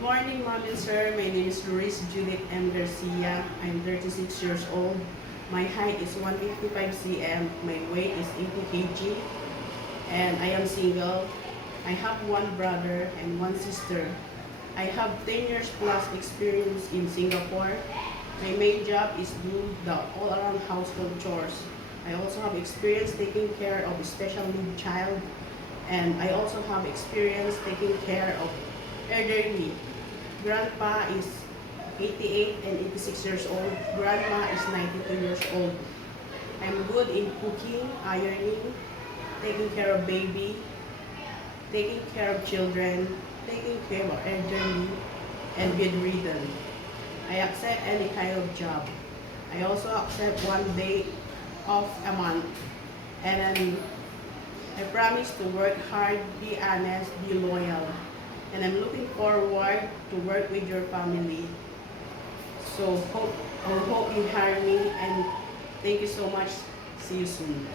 Good morning, Mom and Sir. My name is Luis Judith M. Garcia. I'm 36 years old. My height is 155 cm. My weight is 80 kg. And I am single. I have one brother and one sister. I have 10 years plus experience in Singapore. My main job is do the all-around household chores. I also have experience taking care of a special need child. And I also have experience taking care of elderly. Grandpa is 88 and 86 years old. Grandma is 92 years old. I'm good in cooking, ironing, taking care of baby, taking care of children, taking care of elderly, and bedridden. I accept any kind of job. I also accept one day off a month. And then I promise to work hard, be honest, be loyal. And I'm looking forward to work with your family. So I hope you hire me, and thank you so much. See you soon.